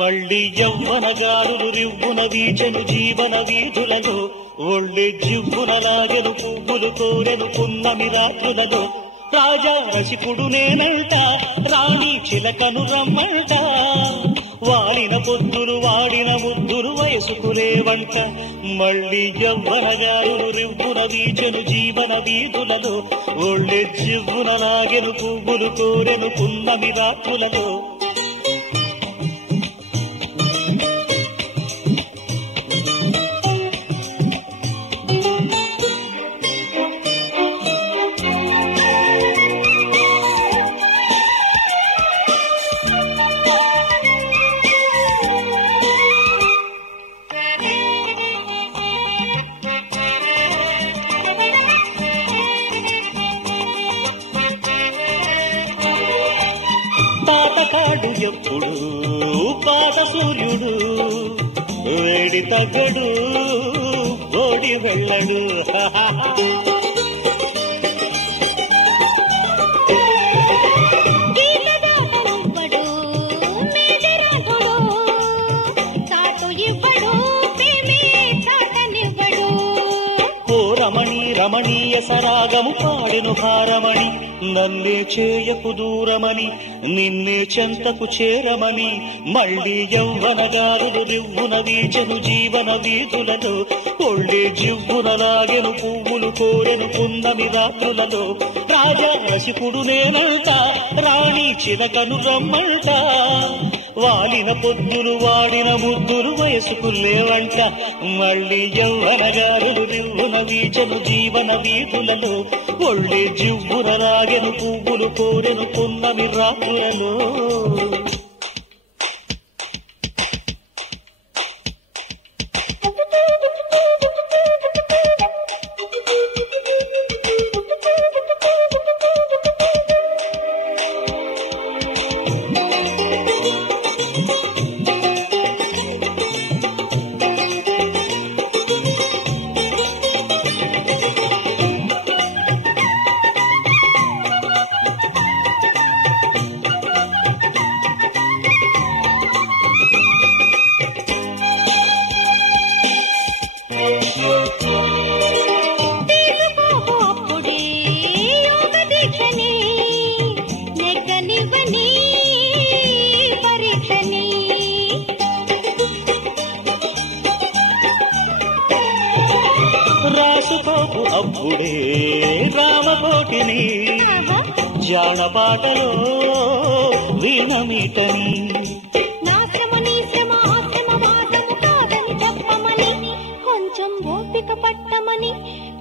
మళ్ళీ యవ్వనగారులు రివ్వున వీచెను జీవన వీధులలో, ఒళ్ళే జివ్వునలాగెను పువ్వులు కోరెను పున్నమి రాత్రులలో. రాజా రసికుడు నేనంట, రాణి చిలకను రమ్మంట, వాడిన పొద్దులు వాడిన ముద్దులు వయసుకులేవంట. మళ్ళీ యవ్వనగారులు రివ్వున వీచెను జీవన వీధులలో, ఒళ్ళే జివ్వునలాగెను పువ్వులు కోరెను పున్నమి రాత్రులలో. తాతకాడు ఎప్పుడు పాత సూర్యుడు, వేడి తగ్గడు ఓడి వెళ్ళడు. రమణి రమణీయ సరాగము పాడెను భారమణి, నన్నే చేయకు దూరమని నిన్నే చెంతకు చేరమని. మళ్ళీ యవ్వనగారులు రివ్వున వీచెను జీవన వీధులలో, ఒళ్ళే జివ్వునలాగెను పువ్వులు కోరెను పున్నమి రాత్రులలో. రాజా రసికుడు నేనంట, రాణి చిలకను రమ్మంట, వాలిన పొద్దులు వాడిన ముద్దులు వయసుకు లేవంట. మళ్ళీ యవ్వనగారులు రివ్వున వీచెను జీవన వీధులలో, ఒళ్ళే జివ్వునలాగెను పువ్వులు కోరెను పున్నమి రాత్రులలో. రాసుకోకు అప్పుడే రామకోటిని, జానపాటలో వీణమీటని. నా శ్రమ నీ శ్రమ ఆశ్రమ వాసము కాదని చెప్పమని, కొంచెం ఓపిక పట్టమని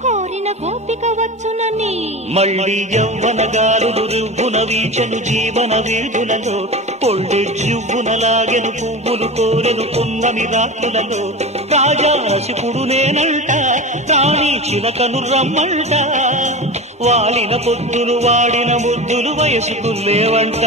కోరిన గోపిక వచ్చునని. మళ్ళీ యవ్వనగారులు రివ్వున వీచెను జీవన వీధులలో, ఒళ్ళు జివ్వునలాగెను పువ్వులు కోరెను పున్నమి రాత్రులలో. రాజా రసికుడు నేనంట, రాణి చిలకను రమ్మంట, వాలిన పొద్దులు వాడిన ముద్దులు వయసుకు లేవంట.